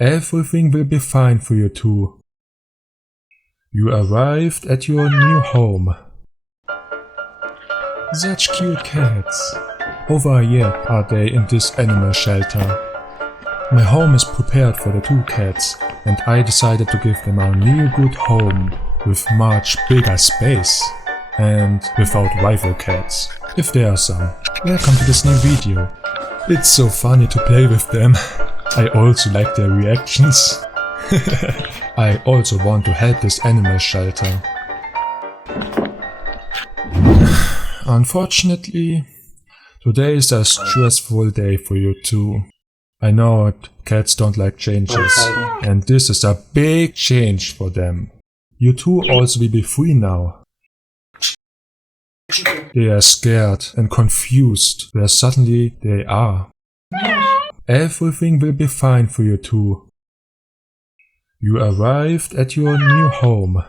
Everything will be fine for you two. You arrived at your new home. Such cute cats. Over a year are they in this animal shelter. My home is prepared for the two cats, and I decided to give them a new good home with much bigger space and without rival cats, if there are some. Welcome to this new video. It's so funny to play with them. I also like their reactions. I also want to help this animal shelter. Unfortunately, today is a stressful day for you too. I know cats don't like changes, and this is a big change for them. You two also will be free now. They are scared and confused where suddenly they are. Everything will be fine for you two. You arrived at your new home.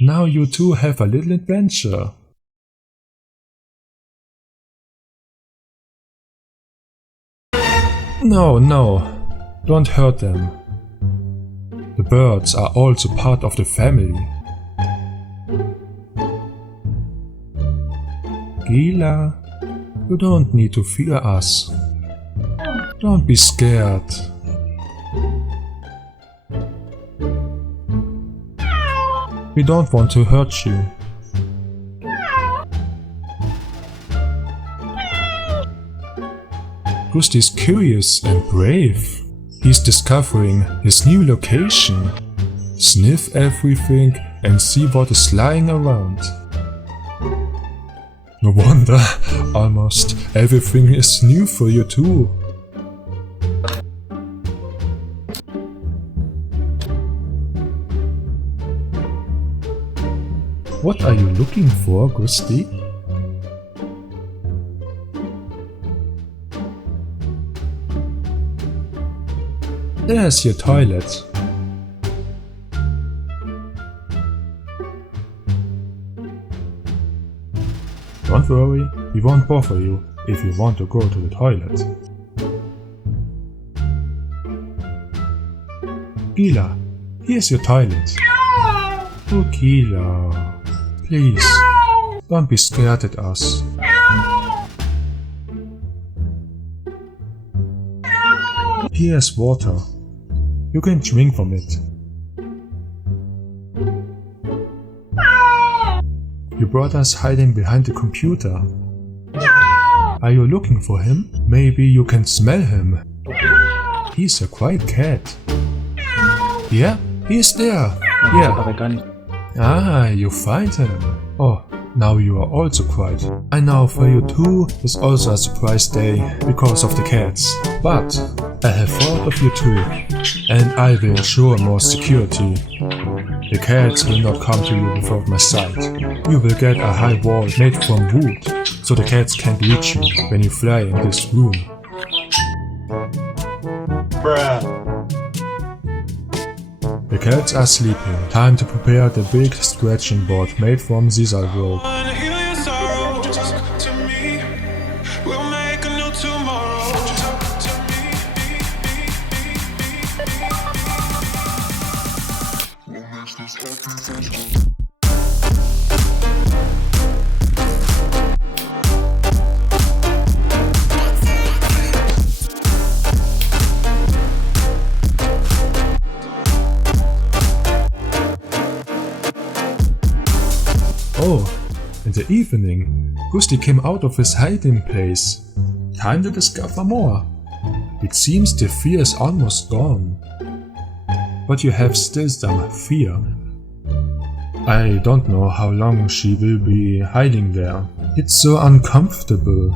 Now you two have a little adventure. No, don't hurt them. The birds are also part of the family. Gila, you don't need to fear us. Don't be scared. We don't want to hurt you. Gusti is curious and brave. He's discovering his new location. Sniff everything and see what is lying around. No wonder, almost everything is new for you too. What are you looking for, Gusti? There's your toilet. Don't worry, we won't bother you if you want to go to the toilet. Gila, here's your toilet. Oh Gila, please, don't be scared at us. Here's water. You can drink from it. Your brother's hiding behind the computer. Are you looking for him? Maybe you can smell him. He's a quiet cat. Yeah, he's there. Yeah. Ah, you find him. Oh, now you are also quiet. I know for you too is also a surprise day because of the cats. But I have thought of you too, and I will ensure more security. The cats will not come to you without my sight. You will get a high wall made from wood, so the cats can't reach you when you fly in this room. The cats are sleeping. Time to prepare the big stretching board made from sisal rope. Oh, in the evening, Gusti came out of his hiding place. Time to discover more. It seems the fear is almost gone. But you have still some fear. I don't know how long she will be hiding there. It's so uncomfortable.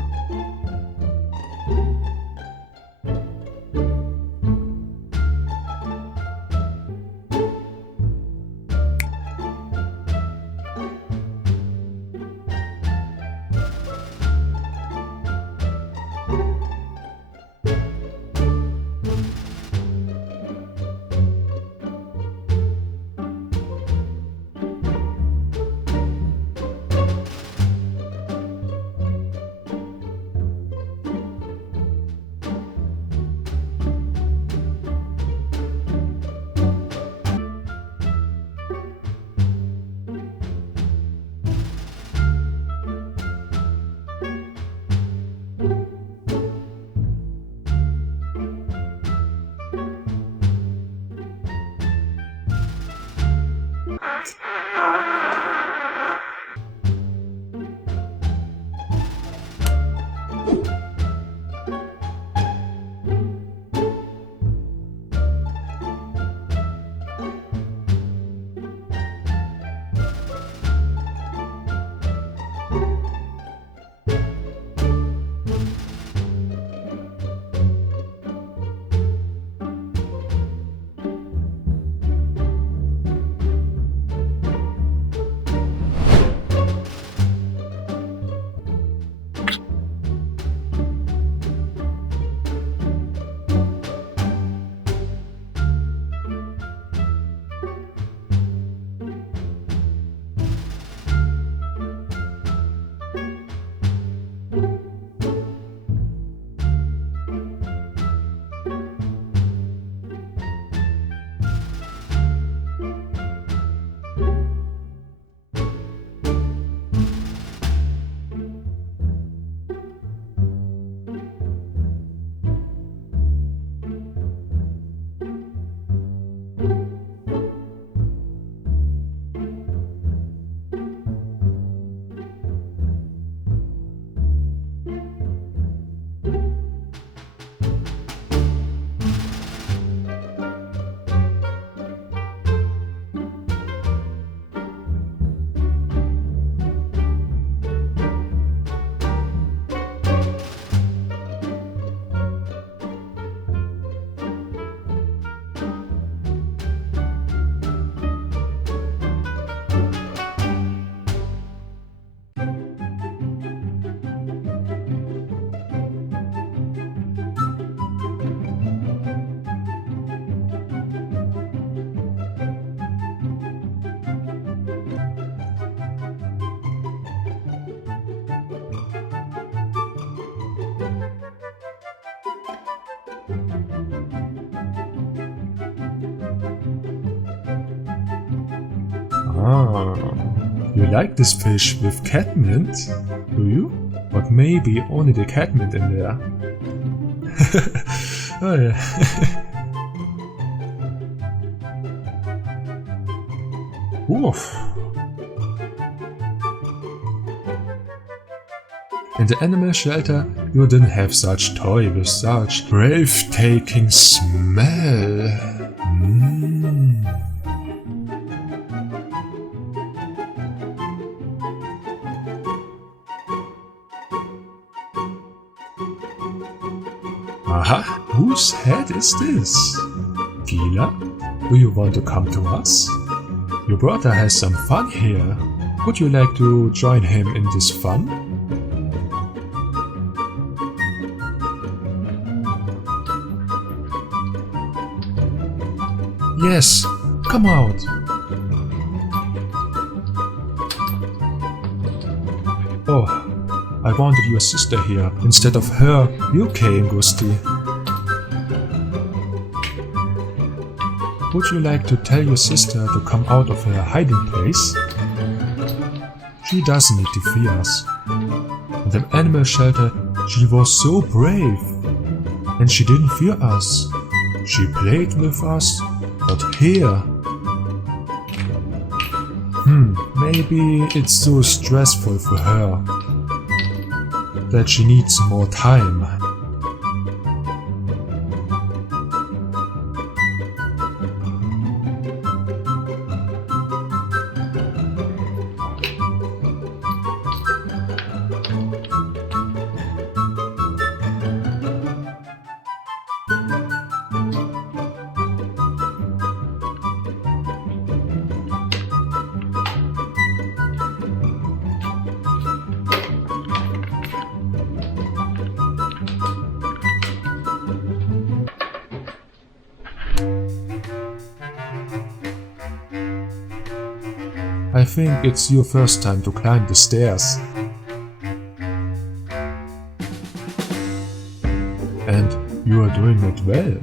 Ah, you like this fish with catmint, do you? But maybe only the catmint in there. Oh yeah. Oof. In the animal shelter, you didn't have such toy with such breathtaking smell. Aha, whose head is this? Gila, do you want to come to us? Your brother has some fun here. Would you like to join him in this fun? Yes, come out. Oh, I wanted your sister here. Instead of her, you came, Gusti. Would you like to tell your sister to come out of her hiding place? She doesn't need to fear us. In the animal shelter, she was so brave. And she didn't fear us. She played with us, but here... maybe it's so stressful for her that she needs more time. I think it's your first time to climb the stairs. And you are doing it well.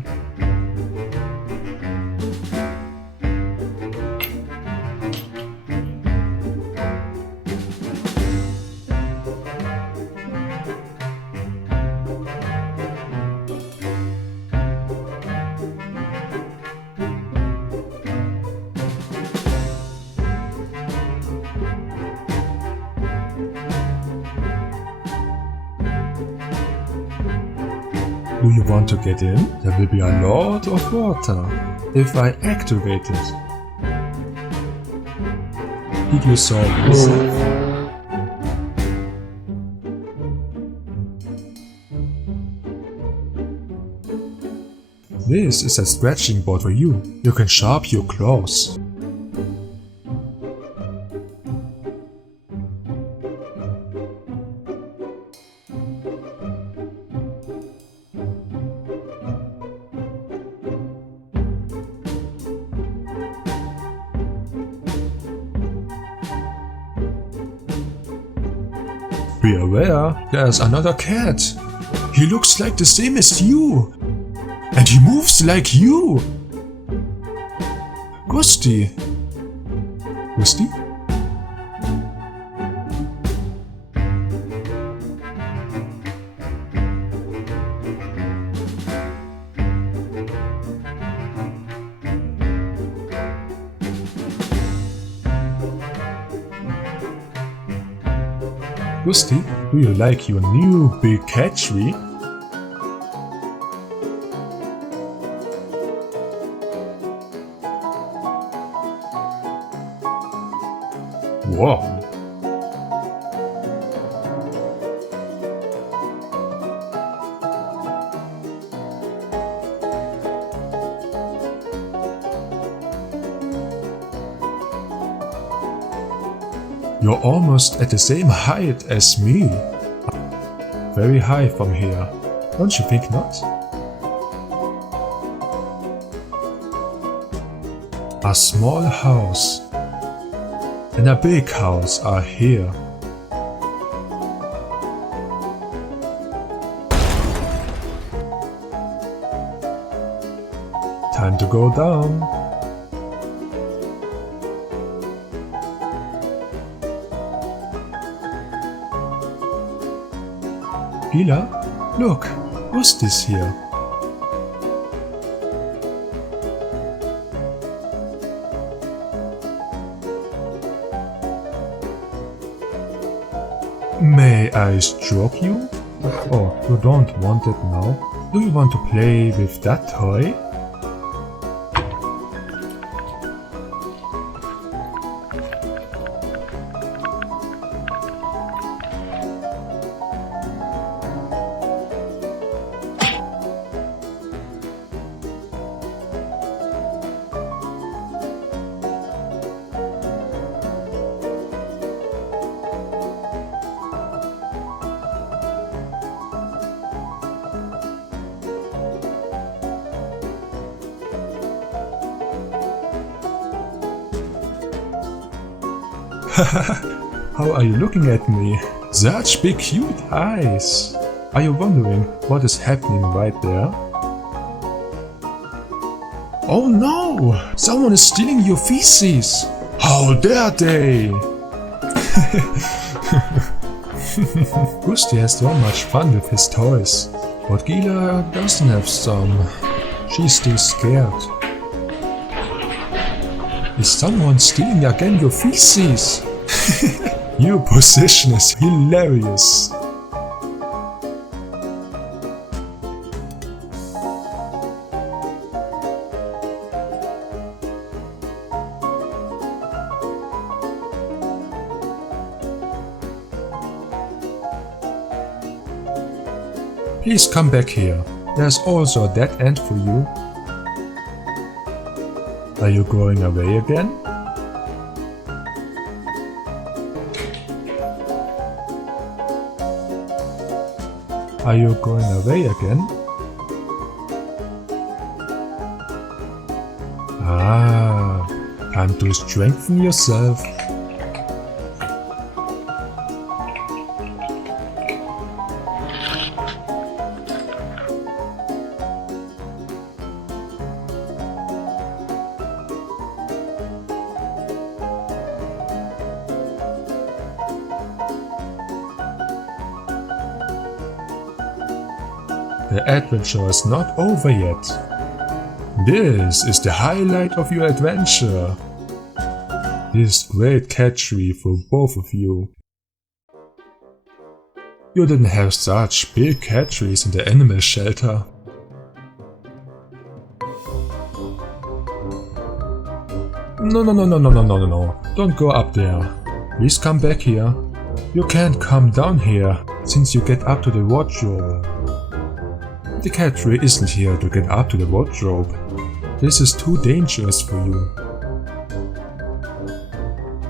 Do you want to get in? There will be a lot of water if I activate it. Did you saw yourself? This is a scratching board for you. You can sharpen your claws. Be aware, there's another cat. He looks like the same as you. And he moves like you. Gusti. Gusti? Gusti, do you like your new big cat tree? Whoa. You're almost at the same height as me. Very high from here, don't you think not? A small house and a big house are here. Time to go down. Gila, look, who's this here? May I stroke you? Oh, you don't want it now? Do you want to play with that toy? How are you looking at me? Such big cute eyes! Are you wondering what is happening right there? Oh no! Someone is stealing your feces! How dare they! Gusti has so much fun with his toys, but Gila doesn't have some. She's still scared. Is someone stealing again your feces? Your position is hilarious. Please come back here. There's also a dead end for you. Are you going away again? Are you going away again? Ah, time to strengthen yourself. The adventure is not over yet. This is the highlight of your adventure. This great cat tree for both of you. You didn't have such big cat trees in the animal shelter. No. Don't go up there. Please come back here. You can't come down here, since you get up to the wardrobe. The cat tree isn't here to get up to the wardrobe. This is too dangerous for you.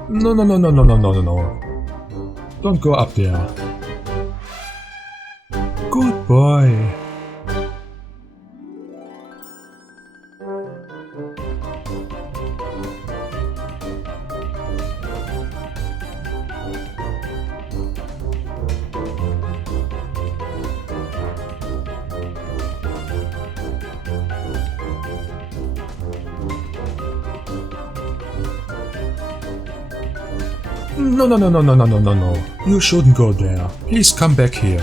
No. Don't go up there. Good boy. No. You shouldn't go there. Please come back here.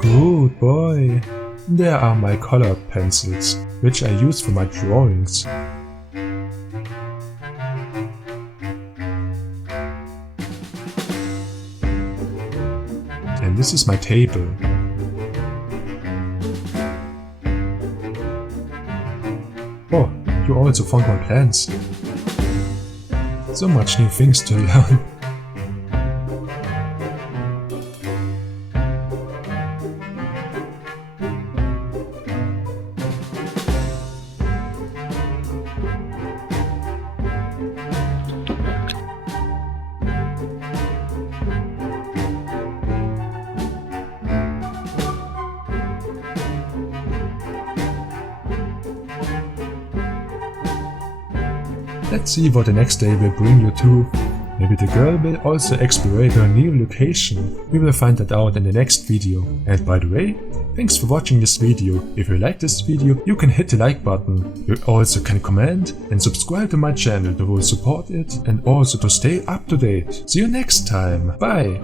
Good boy. There are my colored pencils, which I use for my drawings. And this is my table. Oh, you also found my plans. So much new things to learn. Let's see what the next day will bring you to. Maybe the girl will also explore her new location. We will find that out in the next video. And by the way, thanks for watching this video. If you like this video, you can hit the like button. You also can comment and subscribe to my channel to support it and also to stay up to date. See you next time. Bye!